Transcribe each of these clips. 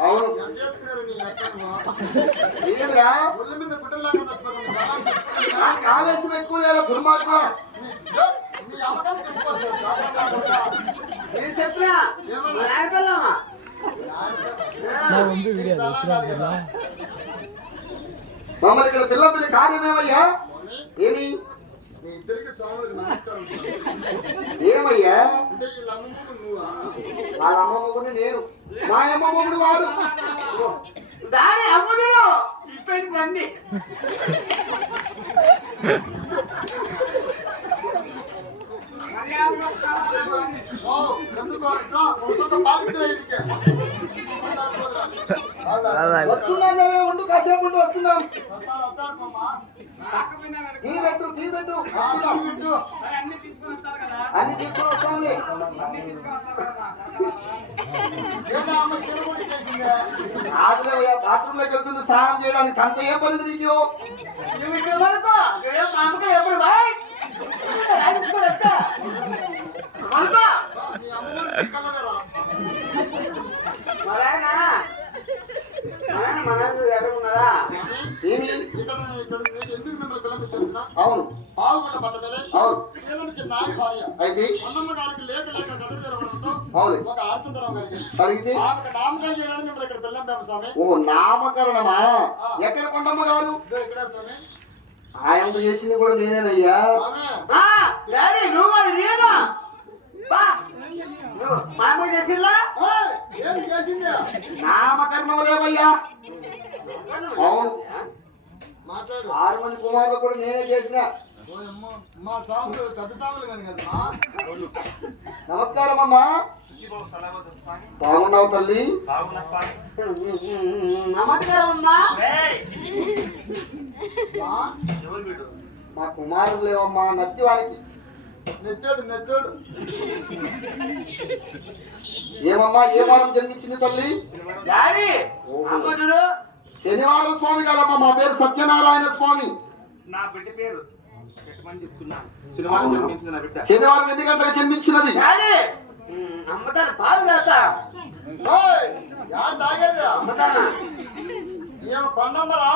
అవును. ఆవేశం ఎక్కువ లేదా దుర్మార్గం మమ్మల్ని ఇక్కడ పిల్ల పిల్ల కార్యమేమయ్యా ఏమి. ఏమయ్యా? వాళ్ళ అమ్మ మొగుడు నేను. మా అమ్మ మొగుడు వాడు. డాడీ అమ్ముడు. ఇప్పటికి రండి వస్తున్నాం ఉండు కాసేపు ఉండి వస్తున్నాం. టీ పెట్టు టీ పెట్టు. అన్ని తీసుకొని వస్తాంలే చేసిందే? ఆదులేవయ్యా బాత్రూమ్లోకి వెళ్తుంది స్నానం చేయడానికి అంత ఏం పని నీకు నువ్వు ఇక్కడ వరకు ఇక్కడ మా అమ్మకి ఎప్పుడు బాయ్ అనుకో మీ అమ్మ కూడా కలగరా? మా నాయన మా నాయన మా నాయన ఎక్కడ ఉన్నారా ఏమి ఇక్కడ ఇక్కడ ఎందుకు మిమ్మల్ని పిలిపించాల్సిన? అవును. మీద అవును. శీలమిచ్చి నాని భార్య. అయితే? అన్నమ్మ గారికి లేక లేక గద తెరవడంతో అవును. ఒక ఆర్తంతరం కలిగింది. కలిగితే ఆమెకు నామకరణం చేయడానికి మిమ్మల్ని ఇక్కడ పిల్లంపాము స్వామి. ఓ నామకరణమా? ఎక్కడ కొండమ్మ గారు? ఇదో ఇక్కడే స్వామి. ఆయన చేసింది కూడా నేనేనయ్యా? డాడీ నువ్వు మరి నేను? చేసింది? నామకరణం లేవయ్యా అవును మాట్లాడు. ఆరు మంది కుమారులు కూడా నేనే చేసిన. ఓయమ్మ, మా పెద్ద స్వాములు కానీ. నమస్కారం అమ్మా. బాగున్నావు తల్లి. నమస్కారం అమ్మా మా కుమారులు లేవమ్మా నత్తివానికి. నెత్తోడు నెత్తోడు ఏమమ్మా ఏ వారం జన్మించింది తల్లి? డాడీ అమ్మ చూడు. శనివారం స్వామి కాదమ్మా మా పేరు సత్యనారాయణ స్వామి. నా బిడ్డ పేరు సినిమాలో జన్మించిన బిడ్డ. శనివారం ఎన్ని గంటలకు జన్మించినది? అమ్మతాను? పాలు తాగేది? అమ్మతానా? కొండమ్మరా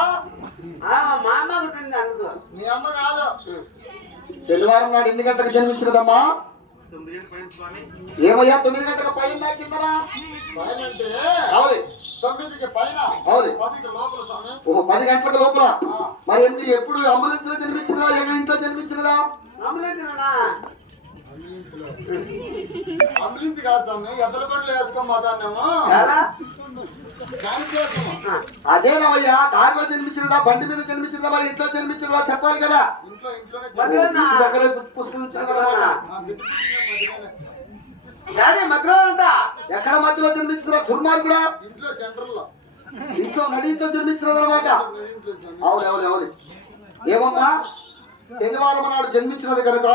మా అమ్మ ఉంటుంది అనుకో మీ అమ్మ కాదు. శనివారం నాడు ఎన్ని గంటలకు జన్మించినదమ్మా? ఏమయ్యా తొమ్మిది గంటల పైన కిందనా? పైన అంటే అవును. తొమ్మిదికి పైన అవును. పదికి లోపల స్వామి ఓ పది గంటల లోపల? మరి ఎందుకు ఎప్పుడు అంబులెన్స్లో జన్మించినదా ఎక్కడ ఇంట్లో జన్మించినదా అమ్మలేదునా అంబులించి కాదు స్వామి ఎద్దల బండ్లు వేసుకోం మాదాన్నేమో కోసము అదేనవయ్యా దారిలో జన్మించినదా బండి మీద జన్మించినదా మరి ఇంట్లో జన్మించినదా చెప్పాలి కదా. మధ్యలో ఉంటా. ఎక్కడ మధ్యలో జన్మించిన దుర్మార్గుడా? ఇంట్లో సెంటర్లో. ఇంట్లో నడితో జన్మించినదన్నమాట. ఇంట్లో స్వామి. అవును అవును అవును. ఏమమ్మా? శనివారం నాడు జన్మించినది కనుక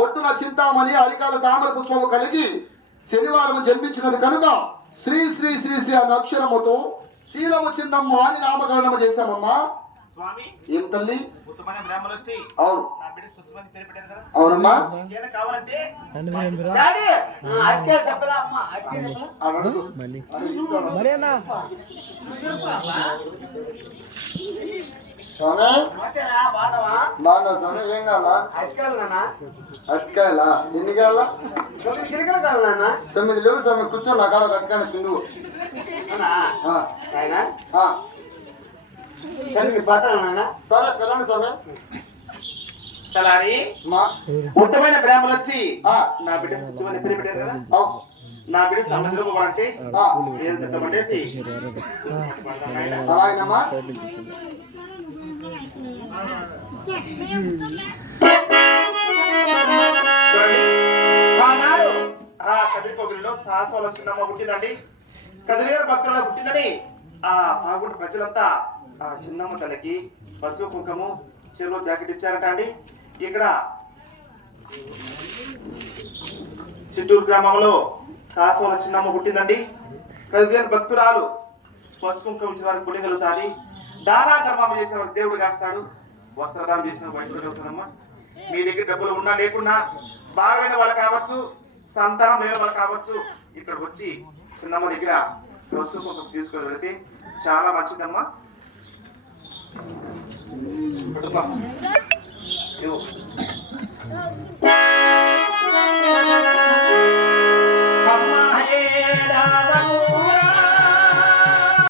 ఒట్టున చింతామణి అరికాల తామర పుష్పము కలిగి శనివారం జన్మించినది కనుక శ్రీ శ్రీ శ్రీ శ్రీ అనే అక్షరముతో శీలము చిన్నమ్మ అని నామకరణము చేశామమ్మా. స్వామి ఏం తల్లి? ఉత్తమైన బ్రాహ్మణులు వచ్చి అవును. అవునమ్మా. స్వామి? బాగున్నా స్వామి ఏం కావాలా? అటుకాయలా ఎన్ని కావాలా? తొమ్మిది లేవు స్వామి కూర్చో నా కాడ కట్టుకాను కింద సరే పిల్లండి స్వామి. చలారి. మా. ఉత్తమైన బ్రాహ్మణులు వచ్చి ఆ, నా బిడ్డ స్వచ్ఛమని పేరు పెట్టారు కదా. నా బిడ్డ సముద్రపు పట్టి ఆ, ఏం అలాగేనమ్మా. ఆనాడు ఆ సాహసంలో చిన్నమ్మ పుట్టిందండి. కదిలేరు భక్తుల పుట్టిందని ఆ పాగుడు ప్రజలంతా ఆ చిన్నమ్మ తనకి పసుపు కుంకము చెరువు జాకెట్ ఇచ్చారట అండి. ఇక్కడ చిత్తూరు గ్రామంలో సాసోల చిన్నమ్మ పుట్టిందండి కవిగారి భక్తురాలు పసుపు ఇచ్చిన వారికి పుణ్యం కలుగుతాది. దానా ధర్మం చేసిన వారికి దేవుడు కాస్తాడు. వస్త్రదానం చేసిన వైద్యుడు అవుతుందమ్మా మీ దగ్గర డబ్బులు ఉన్నా లేకున్నా బాగైన వాళ్ళు కావచ్చు సంతానం లేని వాళ్ళు కావచ్చు ఇక్కడికి వచ్చి చిన్నమ్మ దగ్గర పసుపు కుంకుమ తీసుకొని వెళితే చాలా మంచిదమ్మా. కుటుంబం ఇవ్వు.